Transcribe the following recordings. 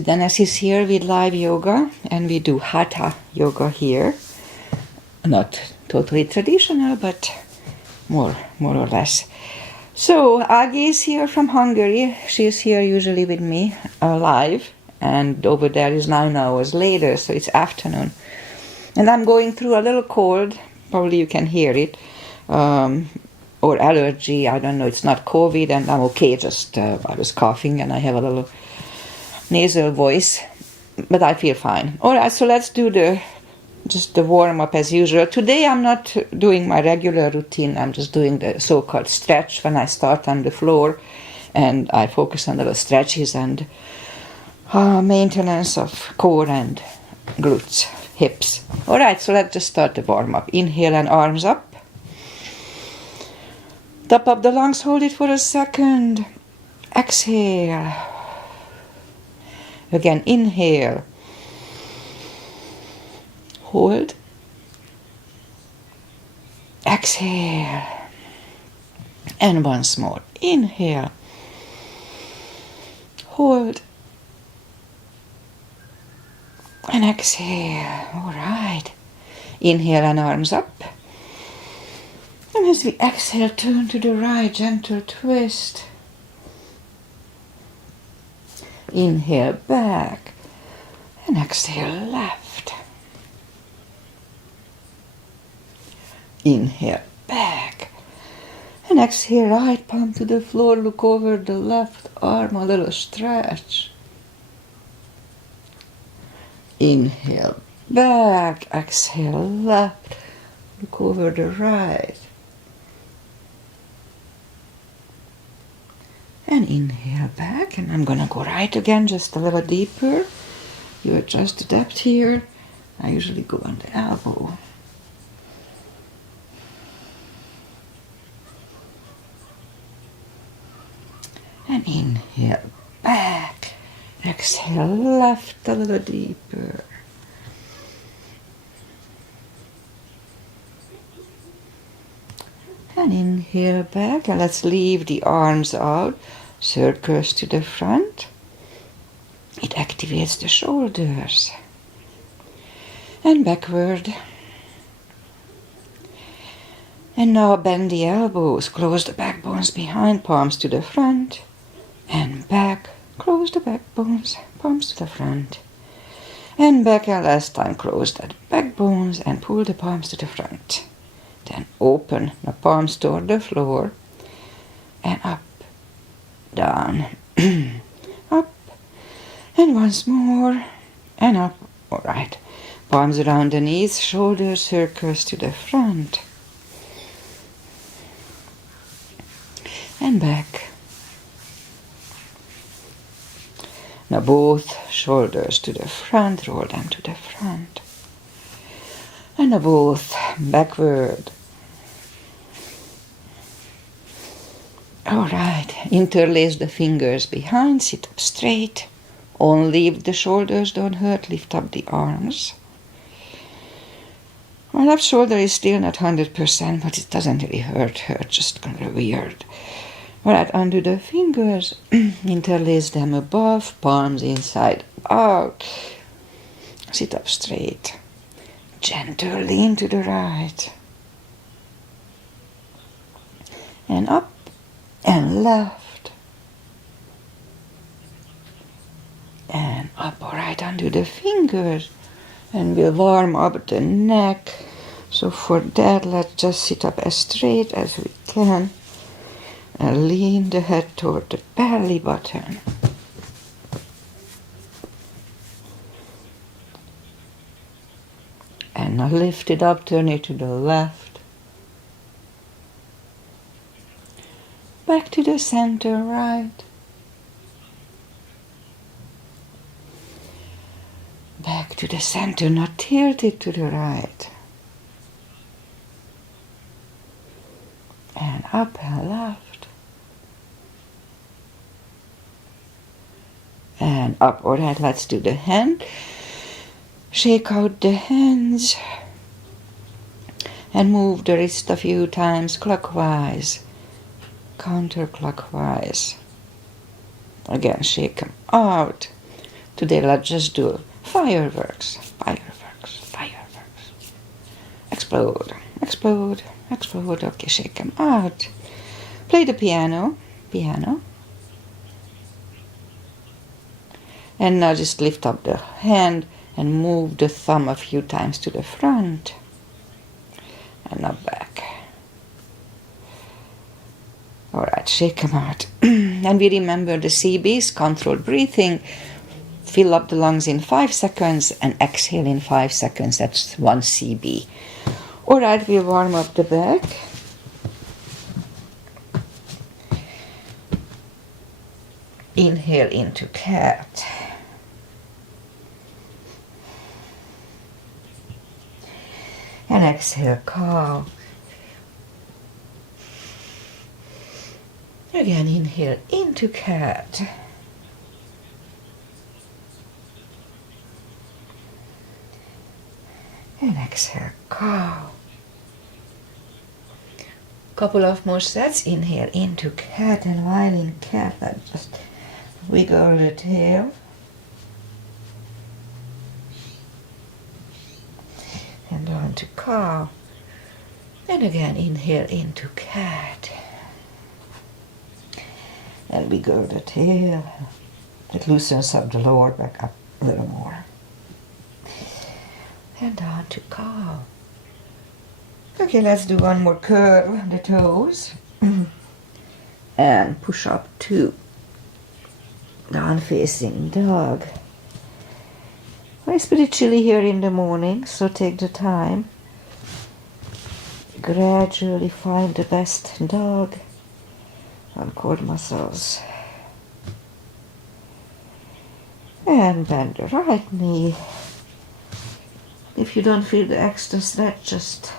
Dennis is here with live yoga, and we do hatha yoga here. Not totally traditional, but more or less. So Agi is here from Hungary. She's here usually with me live, and over there is 9 hours later, so it's afternoon. And I'm going through a little cold. Probably you can hear it. Or allergy, I don't know. It's not COVID, and I'm okay. Just I was coughing, and I have a little nasal voice, but I feel fine. All right, so let's do the warm-up as usual. Today I'm not doing my regular routine. I'm just doing the so-called stretch when I start on the floor, and I focus on the stretches and maintenance of core and glutes, hips. All right, so let's just start the warm-up. Inhale and arms up. Top up the lungs, hold it for a second. Exhale. Again, inhale. Hold. Exhale. And once more. Inhale. Hold. And exhale. All right. Inhale and arms up. And as we exhale, turn to the right, gentle twist. Inhale back. And exhale left. Inhale back. And exhale, right palm to the floor. Look over the left arm, a little stretch. Inhale back. Exhale left. Look over the right. And inhale back. And I'm going to go right again, just a little deeper. You adjust the depth here. I usually go on the elbow. And inhale back. Exhale left a little deeper. And inhale back. And let's leave the arms out. Circles to the front. It activates the shoulders. And backward. And now bend the elbows. Close the backbones behind, palms to the front. And back. Close the backbones, palms to the front. And back, and last time close the backbones and pull the palms to the front. Then open the palms toward the floor. And up, down, up. And once more, and up. All right. Palms around the knees, shoulders, circles to the front. And back. Now both shoulders to the front, roll them to the front. And now both backward. All right, interlace the fingers behind, sit up straight. Only if the shoulders don't hurt, lift up the arms. My left shoulder is still not 100%, but it doesn't really hurt, just kind of weird. All right, undo the fingers, interlace them above, palms inside out. Sit up straight. Gentle lean to the right. And up and left. And up, all right, undo the fingers. And we'll warm up the neck. So for that, let's just sit up as straight as we can. And lean the head toward the belly button. And now lift it up, turn it to the left. Back to the center, right. Back to the center, now tilt it to the right. And up and left. And up. All right, let's do the hand. Shake out the hands. And move the wrist a few times clockwise, counterclockwise. Again, shake them out. Today let's just do fireworks, fireworks, fireworks. Explode, explode, explode. Okay, shake them out. Play the piano, piano. And now just lift up the hand and move the thumb a few times to the front and now back. Alright, shake them out. And we remember the CBs, controlled breathing. Fill up the lungs in 5 seconds and exhale in 5 seconds. That's 1 CB. Alright, we warm up the back. Inhale into cat. And exhale, cow. Again, inhale into cat. And exhale, cow. Couple of more sets. Inhale into cat, and while in cat, just wiggle the tail. And on to cow. And again, inhale into cat. And wiggle the tail. It loosens up the lower back up a little more. And on to cow. Okay, let's do one more curve, the toes. And push up to down facing dog. It's pretty chilly here in the morning, so take the time. Gradually find the best dog and core muscles. And bend the right knee. If you don't feel the extra stretch, just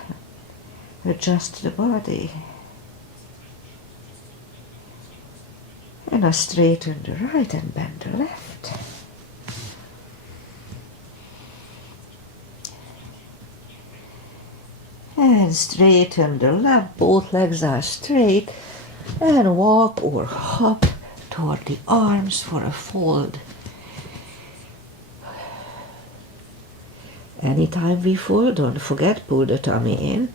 adjust the body. And now straighten the right and bend the left. And straighten the left, both legs are straight. And walk or hop toward the arms for a fold. Anytime we fold, don't forget, pull the tummy in.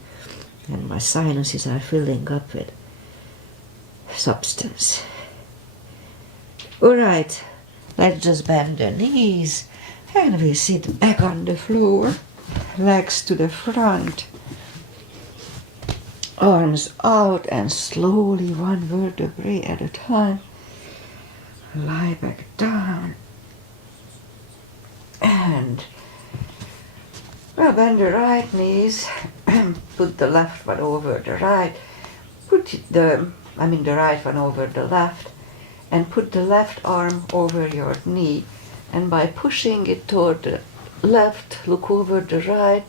And my sinuses are filling up with substance. Alright, let's just bend the knees. And we sit back on the floor. Legs to the front. Arms out and slowly one vertebrae at a time. Lie back down. And bend the right knees. Put the left one over the right. The right one over the left. And put the left arm over your knee. And by pushing it toward the left, look over the right.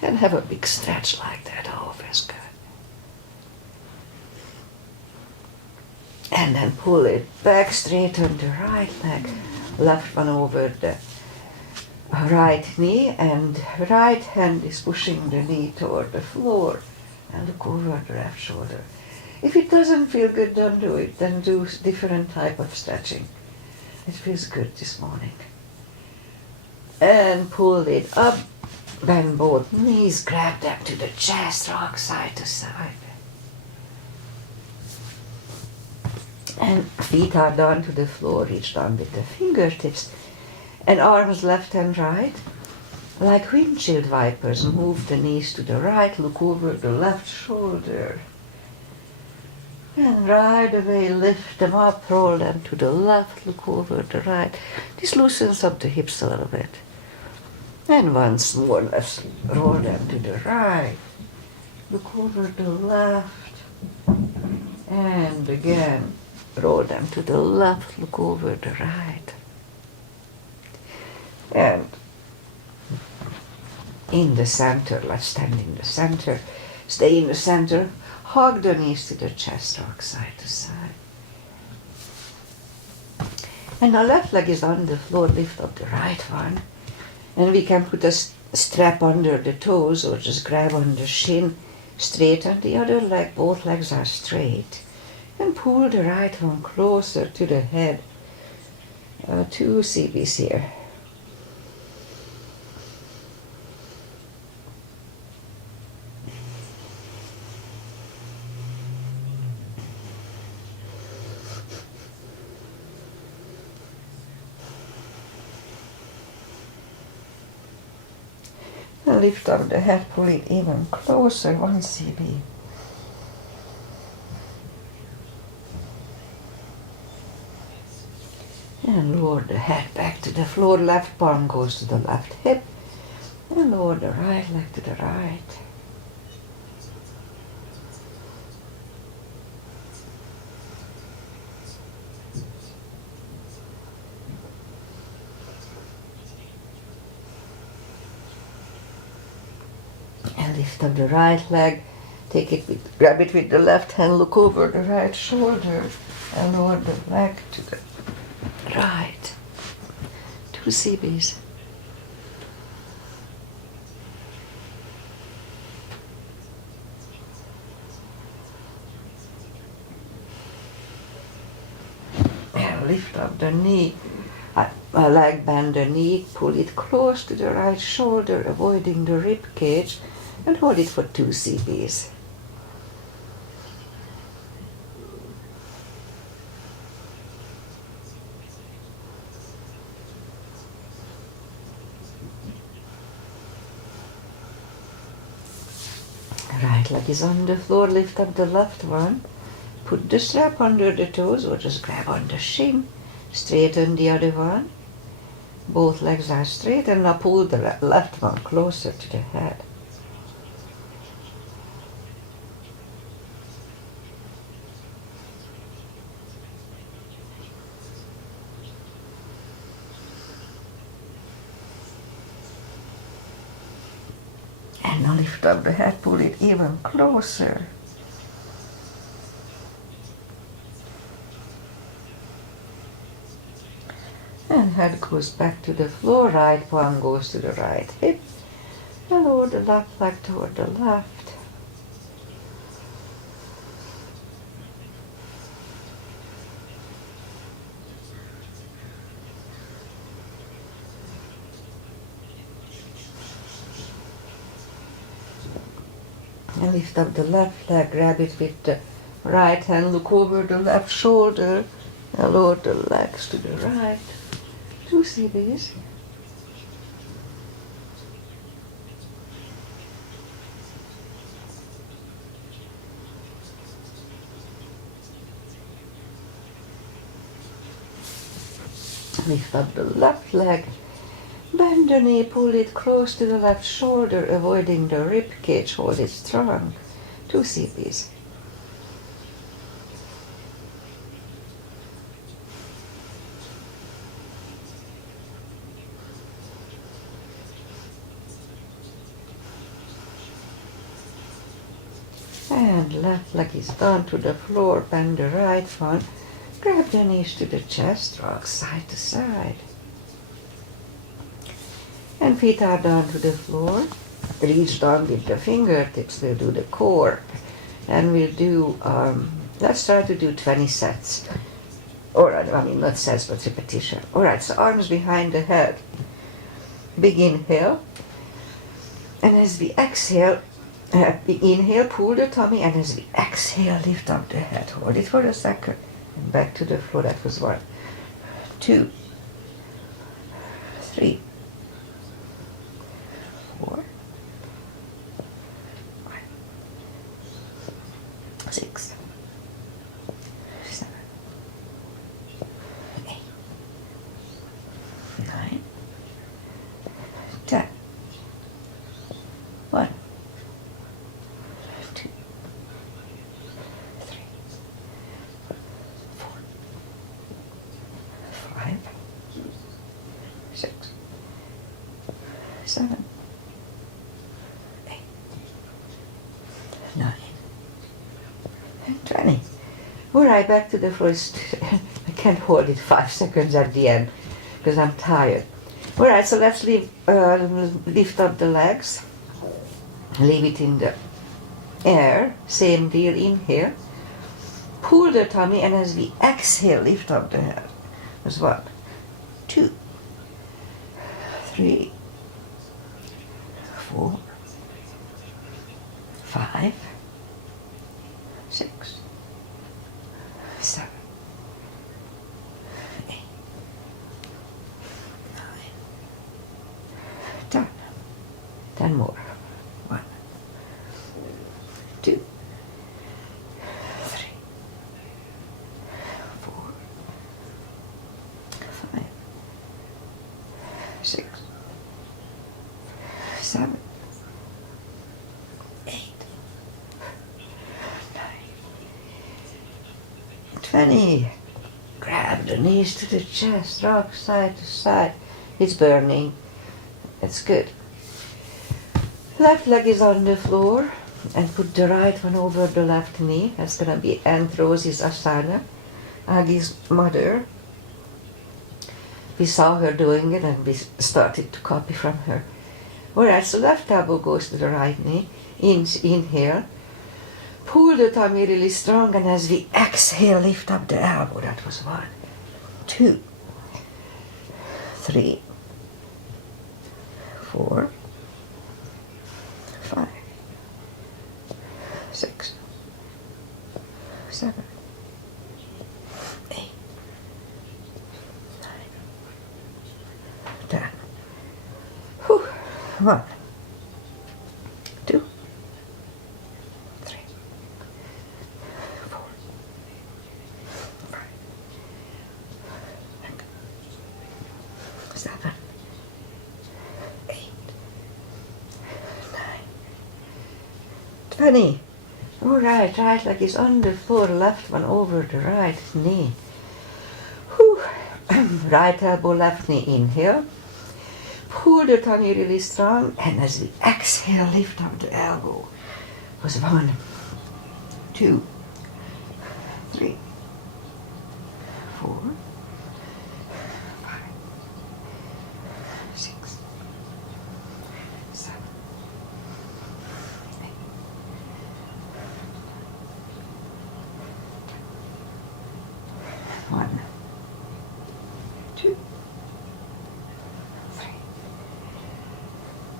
And have a big stretch like that. Always good. And then pull it back, straighten the right leg, left one over the right knee, and right hand is pushing the knee toward the floor, and look over the left shoulder. If it doesn't feel good, don't do it, then do different type of stretching. It feels good this morning. And pull it up, bend both knees, grab them to the chest, rock side to side. And feet are down to the floor, reach down with the fingertips. And arms left and right. Like windshield wipers, move the knees to the right, look over the left shoulder. And right away lift them up, roll them to the left, look over the right. This loosens up the hips a little bit. And once more, let's roll them to the right. Look over the left. And again. Roll them to the left, look over the right. And in the center, let's stand in the center. Stay in the center. Hug the knees to the chest, rock side to side. And our left leg is on the floor, lift up the right one. And we can put a strap under the toes or just grab on the shin. Straighten the other leg, both legs are straight. And pull the right one closer to the head. 2 CBs here. And lift up the head, pull it even closer, 1 cb. And lower the head back to the floor, left palm goes to the left hip. And lower the right leg to the right. And lift up the right leg, grab it with the left hand, look over the right shoulder, and lower the leg to the right. 2 cbs. And lift up the knee, leg, bend the knee, pull it close to the right shoulder, avoiding the rib cage, and hold it for 2 cbs. Right leg is on the floor, lift up the left one, put the strap under the toes or just grab on the shin, straighten the other one. Both legs are straight, and now pull the left one closer to the head. And now lift up the head, pull it even closer. And head goes back to the floor, right palm goes to the right hip. And lower the left leg toward the left. And lift up the left leg, grab it with the right hand, look over the left shoulder, and lower the legs to the right. 2 cbs. Lift up the left leg, bend the knee, pull it close to the left shoulder, avoiding the rib cage, hold it strong. 2 cbs. And left leg is down to the floor, bend the right one, grab the knees to the chest, rock side to side. And feet are down to the floor, reach down with the fingertips, we'll do the core. And we'll do, let's try to do 20 sets. Alright, I mean not sets but repetition. Alright, so arms behind the head. Big inhale. And as we exhale, inhale, pull the tummy, and as we exhale, lift up the head. Hold it for a second, and back to the floor. That was 1, 2, 3, 4, 5, 6, 7, 8, 9, 10. 1, 2, 3, 4, 5, 6, 7, 8, 9, and 20. Alright, back to the first. I can't hold it 5 seconds at the end because I'm tired. Alright, so let's lift up the legs. Leave it in the air, same deal, inhale. Pull the tummy, and as we exhale, lift up the head. That's 1, 2, 3, 4, 5, 6, 7, 8, 9, 10. 10 more. 1, 2, 3, 4, 5, 6, 7, 8, 9, 20. Grab the knees to the chest, rock side to side. It's burning. That's good. Left leg is on the floor and put the right one over the left knee. That's gonna be Aunt Rosie's asana, Agi's mother. We saw her doing it and we started to copy from her. Alright, so left elbow goes to the right knee. Inhale. Pull the tummy really strong, and as we exhale, lift up the elbow. That was 1, 2, 3, 4, 5, 6, 7, 8, 9, 10. Whew. 1, 2, 3, 4, 5, 6, 7, 8, 9, 20. Alright, right leg is on the floor, left one over the right knee. Whew. Right elbow, left knee, inhale. Pull the tummy really strong, and as we exhale, lift up the elbow. It was 1, 2, 3, 4, 5, 6, 7, 8, 1, 2, 3,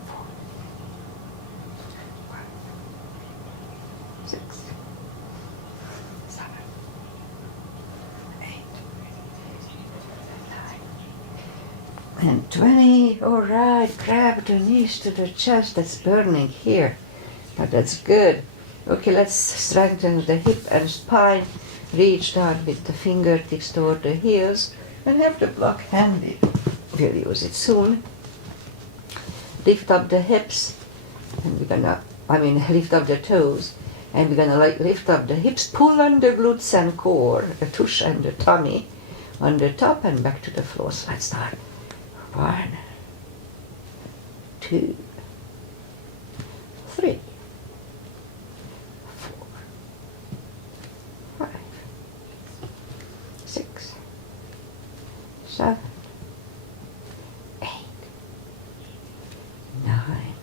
4, 5, 6, 7, 8, 9, and 20. All right, grab the knees to the chest. That's burning here, but that's good. Okay, let's strengthen the hip and spine. Reach down with the fingertips toward the heels and have the block handy. We'll use it soon. Lift up the hips, and we're gonna, lift up the toes, and we're gonna lift up the hips, pull on the glutes and core, the tush and the tummy on the top and back to the floor. So let's start. 1, 2, 3, 4, 5, 6, 7, 8, 9,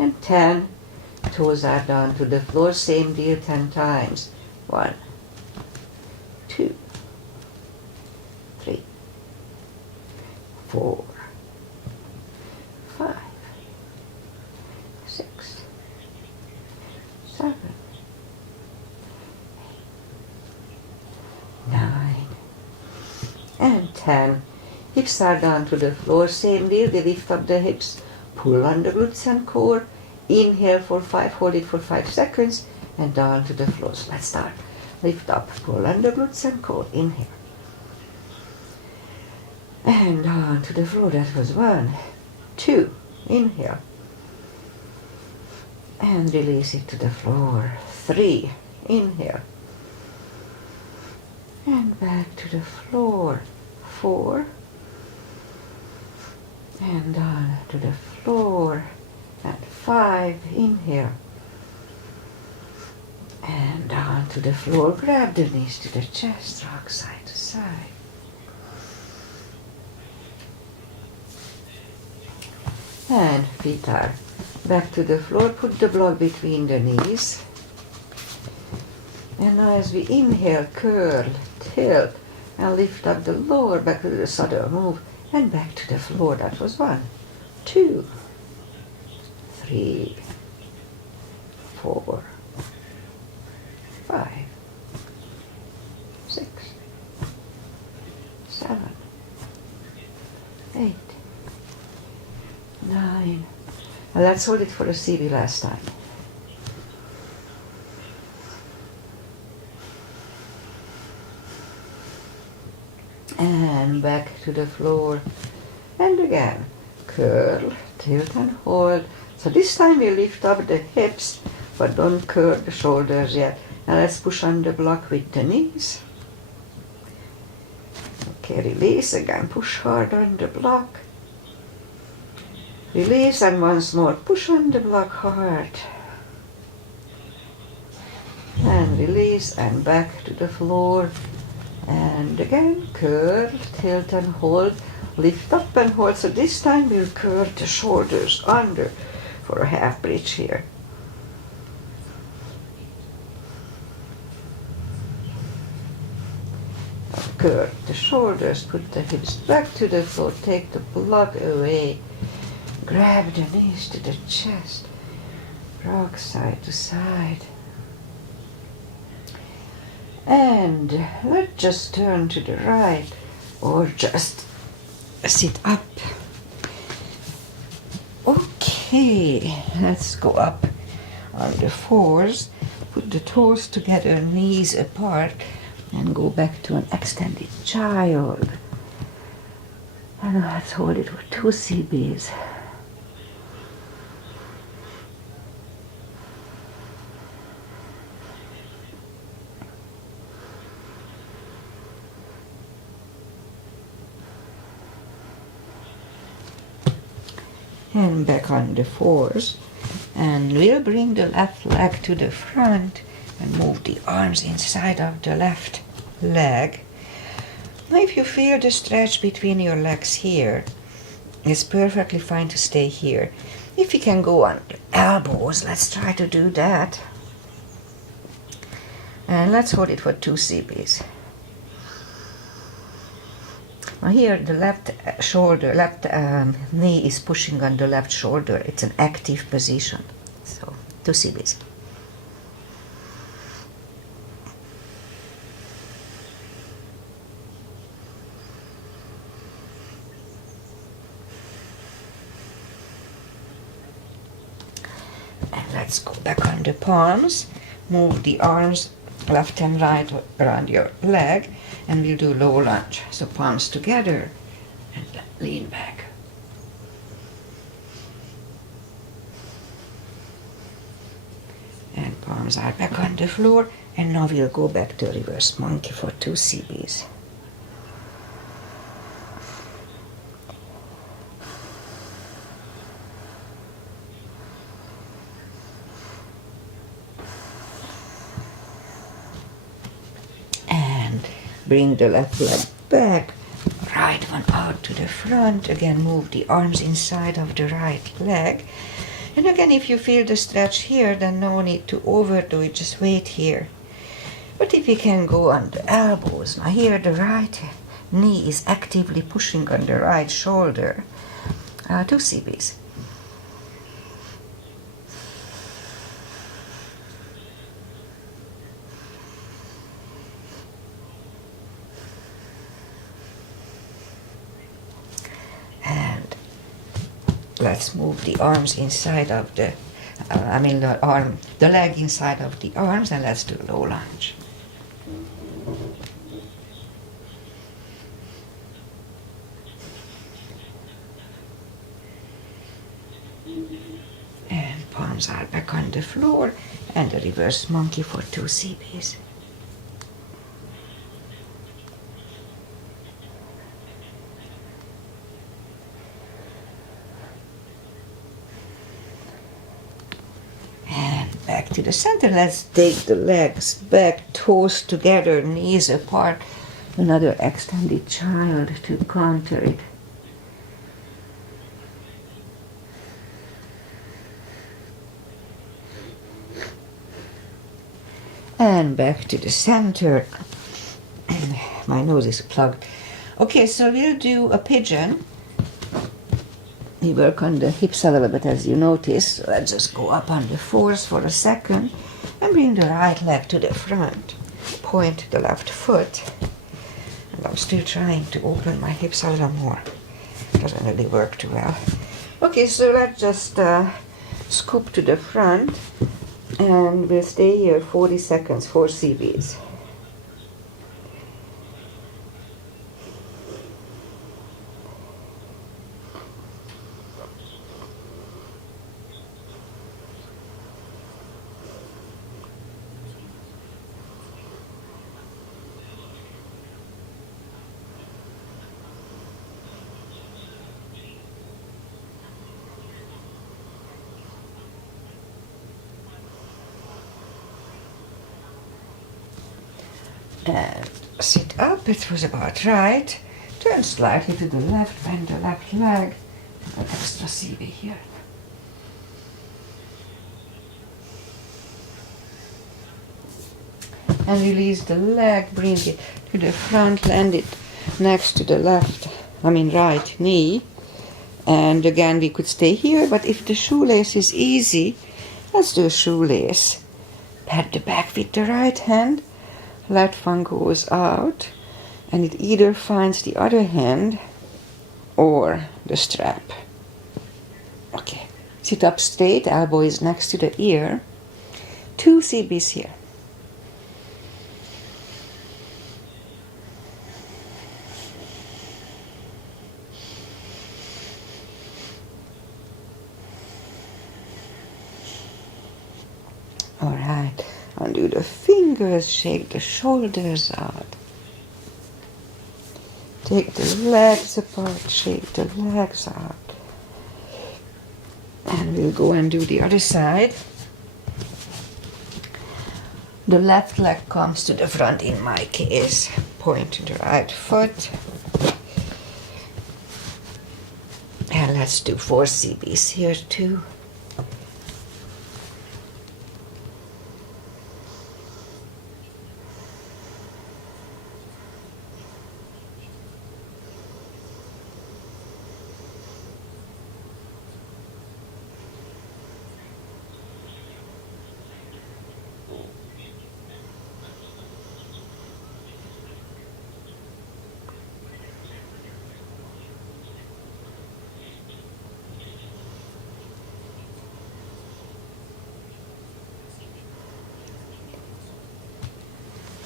and 10. Toes are down to the floor. Same deal 10 times. 1, 2, 3, 4, 5, 6, 7, 8, 9, and 10. Hips are down to the floor. Same deal. We lift up the hips, pull on the glutes and core. Inhale for 5, hold it for 5 seconds, and down to the floor. So let's start. Lift up, pull on the glutes and core. Inhale. And down to the floor. That was 1, 2. Inhale. And release it to the floor. 3. Inhale. And back to the floor. 4. And down to the floor. And 5. Inhale. And down to the floor. Grab the knees to the chest. Rock side to side. And feet are back to the floor. Put the block between the knees. And now as we inhale, curl, tilt, and lift up the lower back to the saddle. Move and back to the floor. That was 1, 2, 3, 4, 5, 6, 7, 8, 9, And let's hold it for the CB last time. And back to the floor. And again, curl, tilt and hold. So this time we lift up the hips, but don't curl the shoulders yet. Now let's push on the block with the knees. Okay, release again, push hard on the block. Release and once more, push on the block hard. And release and back to the floor. And again, curl, tilt and hold. Lift up and hold. So this time we'll curl the shoulders under for a half bridge here. Curl the shoulders, put the hips back to the floor, take the block away. Grab the knees to the chest. Rock side to side. And let's just turn to the right or just sit up. Okay, let's go up on the fours. Put the toes together, knees apart, and go back to an extended child. And let's hold it for 2 CBs. And back on the fours, and we'll bring the left leg to the front and move the arms inside of the left leg. Now if you feel the stretch between your legs here, it's perfectly fine to stay here. If you can go on the elbows, let's try to do that. And let's hold it for 2 CBs. Now here the left shoulder, left knee is pushing on the left shoulder. It's an active position. So 2 CBs. And let's go back on the palms. Move the arms left and right around your leg, and we'll do low lunge. So palms together and lean back. And palms are back on the floor, and now we'll go back to reverse monkey for 2 CBs. Bring the left leg back, right one out to the front. Again, move the arms inside of the right leg. And again, if you feel the stretch here, then no need to overdo it, just wait here. But if you can go on the elbows, now here the right knee is actively pushing on the right shoulder. 2 CBs. Let's move the arms inside of the, the leg inside of the arms, and let's do low lunge. And palms are back on the floor, and the reverse monkey for 2 CBs. Back to the center. Let's take the legs back, toes together, knees apart. Another extended child to counter it. And back to the center. My nose is plugged. Okay, so we'll do a pigeon. We work on the hips a little bit, as you notice. So let's just go up on the fours for a second and bring the right leg to the front. Point the left foot. And I'm still trying to open my hips a little more. Doesn't really work too well. Okay, so let's just scoop to the front and we'll stay here 40 seconds, 4 CBs. And sit up, it was about right. Turn slightly to the left, bend the left leg. An extra CV here. And release the leg, bring it to the front, land it next to the right knee. And again, we could stay here, but if the shoelace is easy, let's do a shoelace. Pat the back with the right hand. Left one goes out, and it either finds the other hand or the strap. Okay, sit up straight, elbow is next to the ear. 2 CBs here. All right, undo the fingers, shake the shoulders out. Take the legs apart, shake the legs out. And we'll go and do the other side. The left leg comes to the front in my case. Point to the right foot. And let's do 4 CBs here too.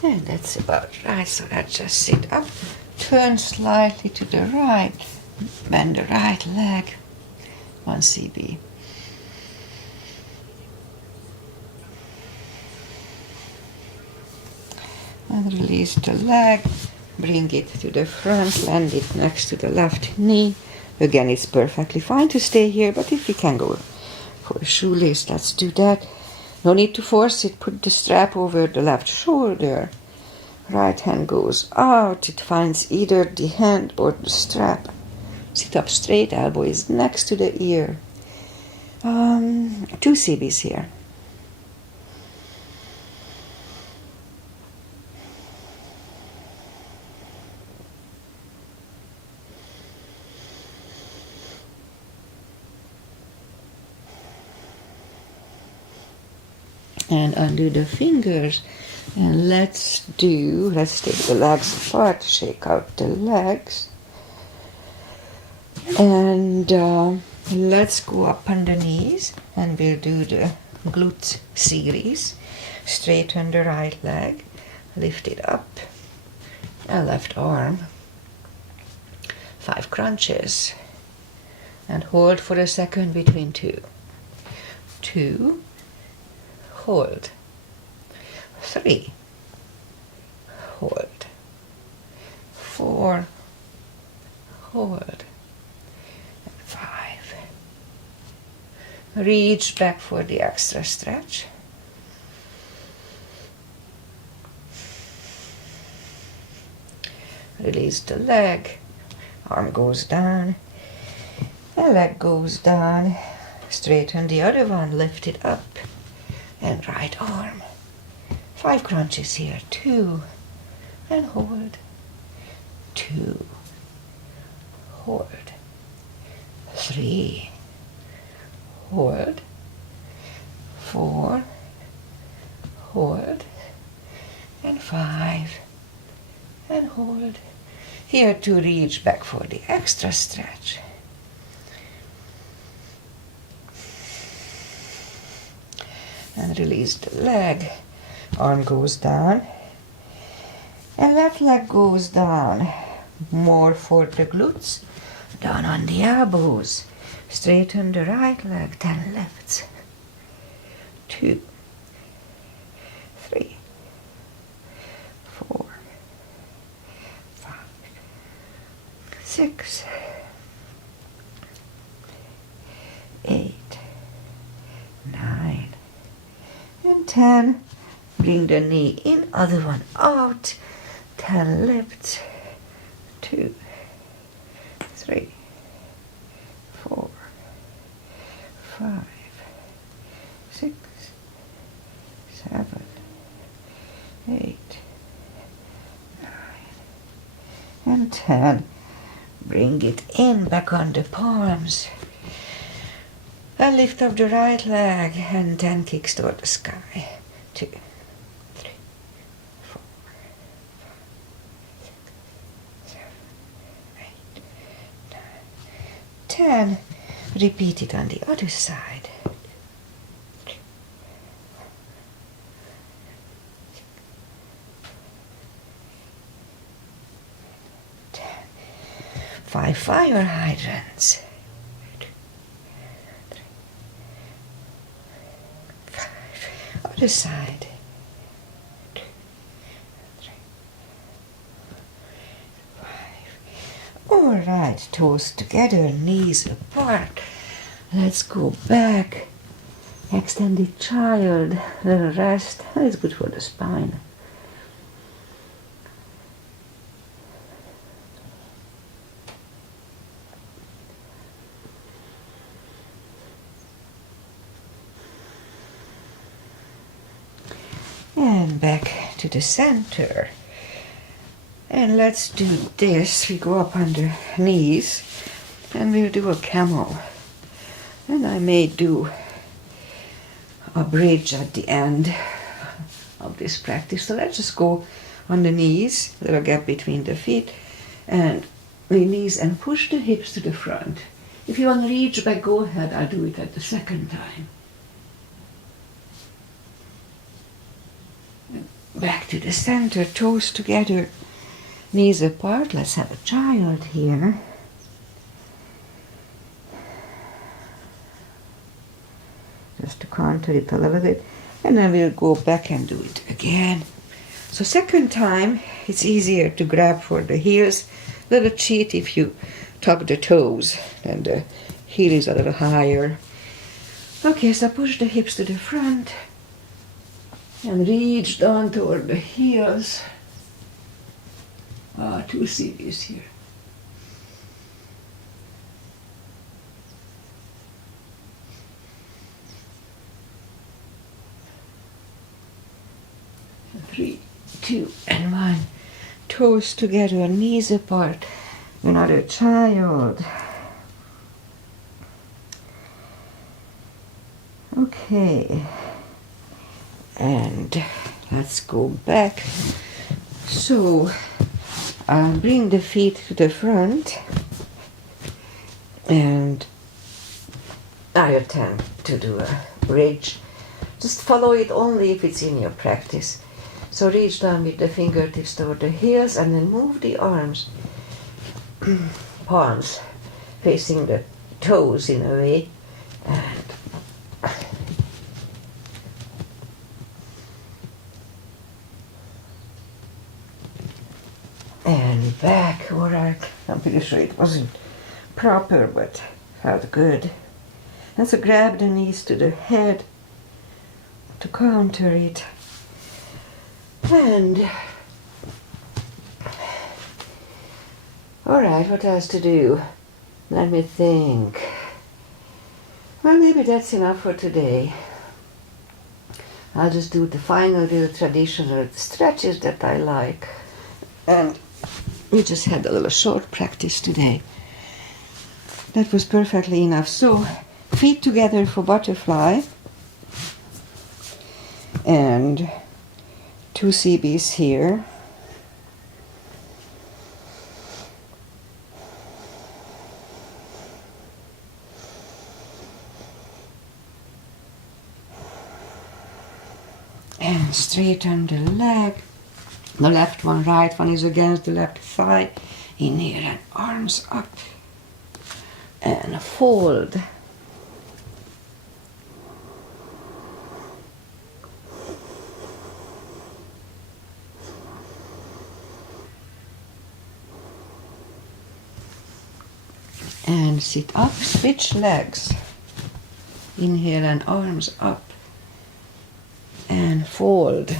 And that's about right, so let's just sit up, turn slightly to the right, bend the right leg, 1 CB. And release the leg, bring it to the front, land it next to the left knee. Again, it's perfectly fine to stay here, but if you can go for a shoelace, let's do that. No need to force it, put the strap over the left shoulder. Right hand goes out, it finds either the hand or the strap. Sit up straight, elbow is next to the ear. 2 CBs here. And undo the fingers. And let's take the legs apart, shake out the legs. And let's go up on the knees and we'll do the glute series. Straighten the right leg, lift it up, and left arm. 5 crunches. And hold for a second between 2. 2. Hold. 3. Hold. 4. Hold. 5. Reach back for the extra stretch. Release the leg. Arm goes down. The leg goes down. Straighten the other one. Lift it up. And right arm. 5 crunches here. 2. And hold. 2. Hold. 3. Hold. 4. Hold. And 5. And hold. Here to reach back for the extra stretch. and release the leg. Arm goes down and left leg goes down. More for the glutes. Down on the elbows. Straighten the right leg, 10 lifts. 2, 3, 4, 5, 6, 8, 9, and 10. Bring the knee in, other one out. 10 lifts. 2, 3, 4, 5, 6, 7, 8, 9, and 10. Bring it in, back on the palms. And lift up the right leg and 10 kicks toward the sky. 2, 3, 4, 5, 6, 7, 8, 9, 10. Repeat it on the other side. 3, 10. 5 fire hydrants. 2, 3, 5. Other side. 2, 3, 5. All right, toes together, knees apart. Let's go back. Extended child, little rest. It's good for the spine. And back to the center. And let's do this. We go up on the knees and we'll do a camel. And I may do a bridge at the end of this practice. So let's just go on the knees, little gap between the feet, and the knees, and push the hips to the front. If you want to reach back, go ahead. I'll do it at the second time. Back to the center, toes together, knees apart. Let's have a child here. Just to counter it a little bit. And then we'll go back and do it again. So second time, it's easier to grab for the heels. Little cheat if you tuck the toes, and the heel is a little higher. Okay, so push the hips to the front. And reach down toward the heels. 2 CBs here. Three, 2, and 1. Toes together, knees apart. Another child. Okay. And let's go back. So bring the feet to the front, and I attempt to do a bridge. Just follow it only if it's in your practice. So reach down with the fingertips toward the heels, and then move the arms, palms facing the toes in a way, and back. All right, I'm pretty sure it wasn't proper, but felt good. And so grab the knees to the head to counter it. And all right, what else to do? Let me think. Well, maybe that's enough for today. I'll just do the final little traditional stretches that I like. And we just had a little short practice today. That was perfectly enough. So, feet together for butterfly. And 2 CBs here. And straighten the leg. The left one, right one is against the left thigh. Inhale and arms up. And fold. And sit up, switch legs. Inhale and arms up. And fold.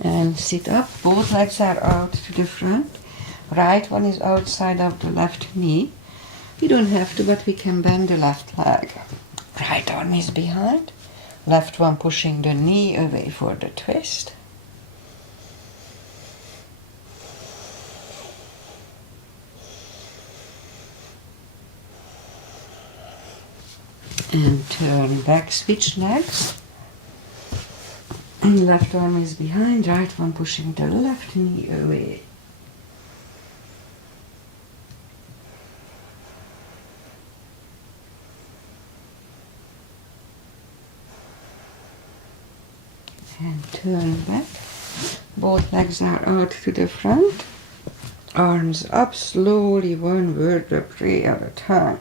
And sit up, both legs are out to the front. Right one is outside of the left knee. You don't have to, but we can bend the left leg. Right arm is behind. Left one pushing the knee away for the twist. And turn back, switch legs. Left arm is behind, right one pushing the left knee away. And turn back. Both legs are out to the front. Arms up slowly, one vertebrae at a time.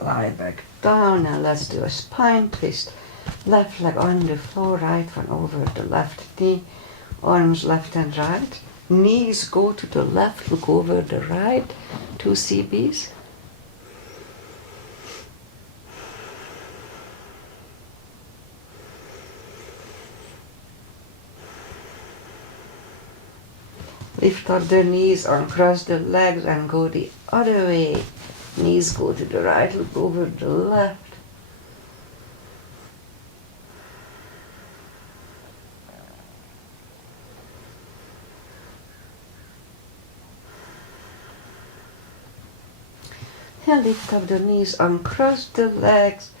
Lie back down and let's do a spine twist. Left leg on the floor, right one over the left knee. Arms left and right. Knees go to the left, look over the right. 2 CBs. Lift up the knees, uncross the legs and go the other way. Knees go to the right, look over the left. And lift up the knees, uncross the legs.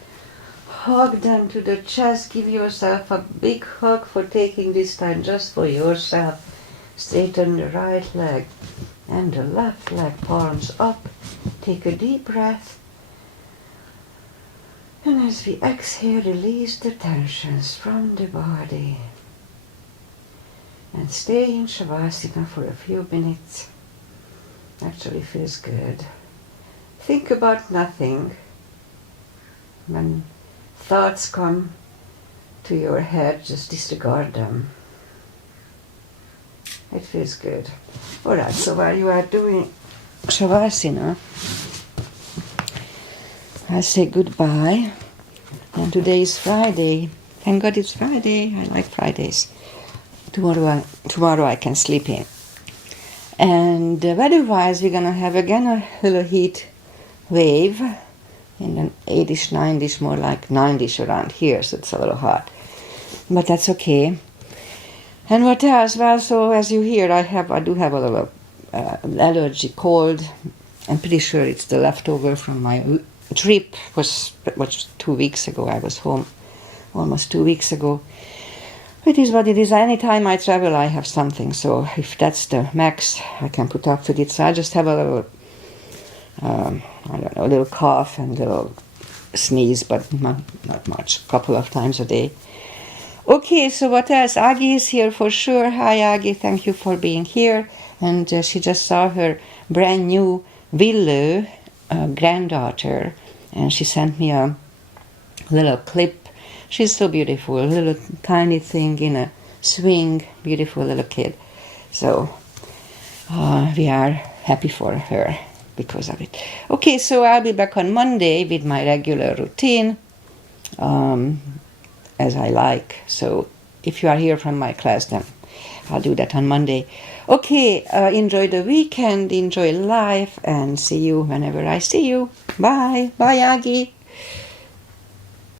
Hug them to the chest. Give yourself a big hug for taking this time just for yourself. Straighten the right leg and the left leg, palms up. Take a deep breath. And as we exhale, release the tensions from the body. And stay in Shavasana for a few minutes. Actually feels good. Think about nothing. When thoughts come to your head, just disregard them. It feels good. Alright, so while you are doing Shavasana, I'll say goodbye. And today is Friday. Thank God it's Friday. I like Fridays. Tomorrow I can sleep in. And weather-wise, we're going to have again a little heat wave in an 8ish, 9ish, more like 9ish around here, so it's a little hot. But that's okay. And what else? Well, so as you hear, I do have a little allergy, cold. I'm pretty sure it's the leftover from my trip. Was 2 weeks ago. I was home almost 2 weeks ago. It is what it is. Anytime I travel, I have something. So if that's the max, I can put up with it. So I just have a little, a little cough and a little sneeze, but not much. A couple of times a day. Okay, so what else? Aggie is here for sure. Hi, Aggie. Thank you for being here. And she just saw her brand new Willow granddaughter, and she sent me a little clip. She's so beautiful, a little tiny thing in a swing, beautiful little kid. So we are happy for her because of it. Okay, so I'll be back on Monday with my regular routine, as I like. So if you are here from my class, then I'll do that on Monday. Okay, enjoy the weekend, enjoy life, and see you whenever I see you. Bye. Bye, Aggie.